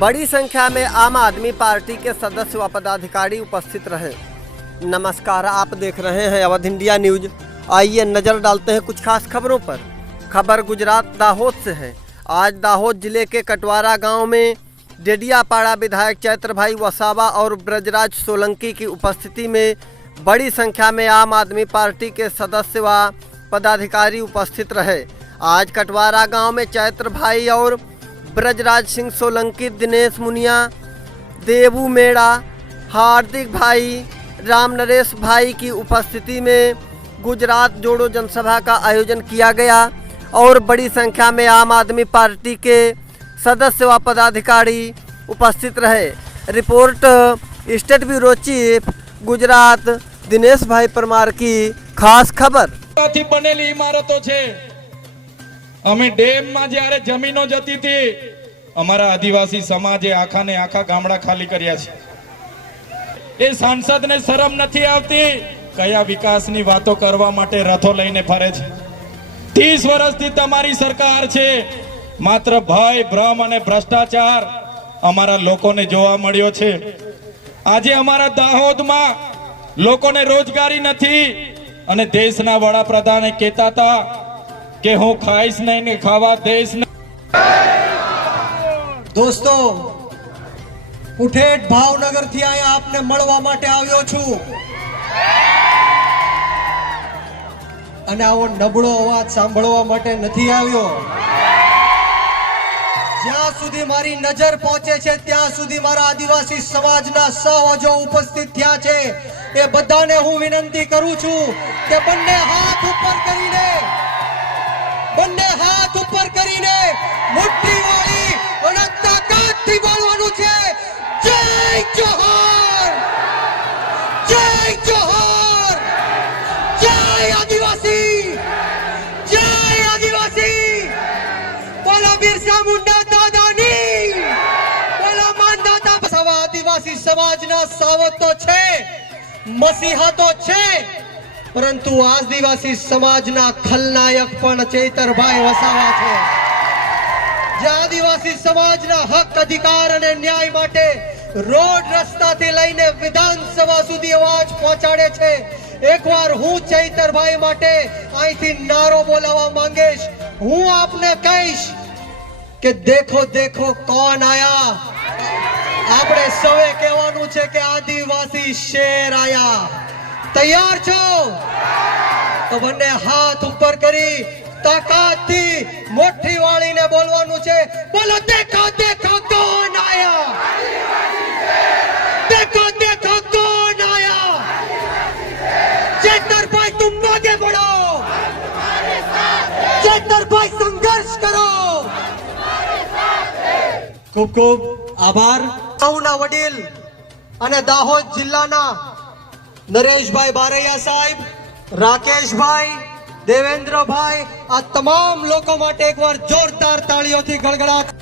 बड़ी संख्या में आम आदमी पार्टी के सदस्य व पदाधिकारी उपस्थित रहे। नमस्कार, आप देख रहे हैं अवध इंडिया न्यूज। आइए नज़र डालते हैं कुछ खास खबरों पर। खबर गुजरात दाहोद से है। आज दाहोद जिले के कटवारा गांव में डेडियापाड़ा विधायक चैत्र भाई वसावा और ब्रजराज सोलंकी की उपस्थिति में बड़ी संख्या में आम आदमी पार्टी के सदस्य व पदाधिकारी उपस्थित रहे। आज कटवारा गांव में चैत्र भाई और ब्रजराज सिंह सोलंकी, दिनेश मुनिया, देवू मेड़ा, हार्दिक भाई, राम नरेश भाई की उपस्थिति में गुजरात जोड़ो जनसभा का आयोजन किया गया और बड़ी संख्या में आम आदमी पार्टी के सदस्य व पदाधिकारी उपस्थित रहे। Report state bureau chief Gujarat Dinesh भाई परमार की खास खबर। बनेली इमारतों छे। अमे डेम में ज्यारे जमीनो जती थी, अमारा आदिवासी समाजे आखा ने आखा गामड़ा खाली कर्या छे। ए सांसद ने शरम नहीं आवती कया विकासनी वातो करवा माटे रथो लईने फरे छे। 30 वर्षथी तमारी सरकार छे, मात्र भय, भ्रम अने भ्रष्टाचार अमारा लोकोने जोवा मळ्यो छे। आजे अमारा दाहोदमां लोकोने रोजगारी नथी अने देशना वडाप्रधाने कहेता था के हूँ खाईश नहीं ने खावा देश नहीं। दोस्तों, उठेठ भावनगर थी आया आपने મળવા માટે આવ્યો છું અને આવો નબળો અવાજ સાંભળવા માટે નથી આવ્યો। જ્યાં સુધી મારી નજર પહોંચે છે ત્યાં સુધી મારા આદિવાસી સમાજના સહજો ઉપસ્થિત થયા છે। એ બધાને હું વિનંતી કરું છું કે બંને હાથ ઉપર કરીને મુઠ્ઠી વાળી અને તાકાતથી બોલવાનું છે, જય જોહર, જય જોહર, જય આદિવાસી, જય આદિવાસી। બોલો બિરસા મુંડા દાદાની, બોલો માનદાતા। સવા આદિવાસી સમાજના સાવત તો છે, મસીહા તો છે, પરંતુ આદિવાસી સમાજના ખલનાયક પણ ચૈતરભાઈ વસાવા છે। જે આદિવાસી સમાજના હક, અધિકાર અને ન્યાય માટે રોડ રસ્તાથી લઈને વિધાનસભા સુધી અવાજ પહોંચાડે છે। એકવાર હું ચૈતરભાઈ માટે અહીંથી નારો બોલાવવા માંગીશ। હું આપને કહીશ કે દેખો દેખો કોણ આયા। આપણે સૌએ કહેવાનું છે કે આદિવાસી શેર આયા। તૈયાર છો? તો બંને હાથ ઉપર કરી તાકાતથી મોઠી વાળીને બોલવાનું છે, બોલો દેખો દેખો કોણ આયા, देखो देखो कौन आया। चैतर भाई तुम आगे बढ़ो, चैतर भाई संघर्ष करो। खूब खूब आभार। सौना वडील અને દાહોદ જિલ્લાના નરેશભાઈ બારૈયા સાહેબ, રાકેશભાઈ, દેવેન્દ્રભાઈ, આ તમામ લોકો માટે એકવાર જોરદાર તાળીઓથી ગળગળાટ।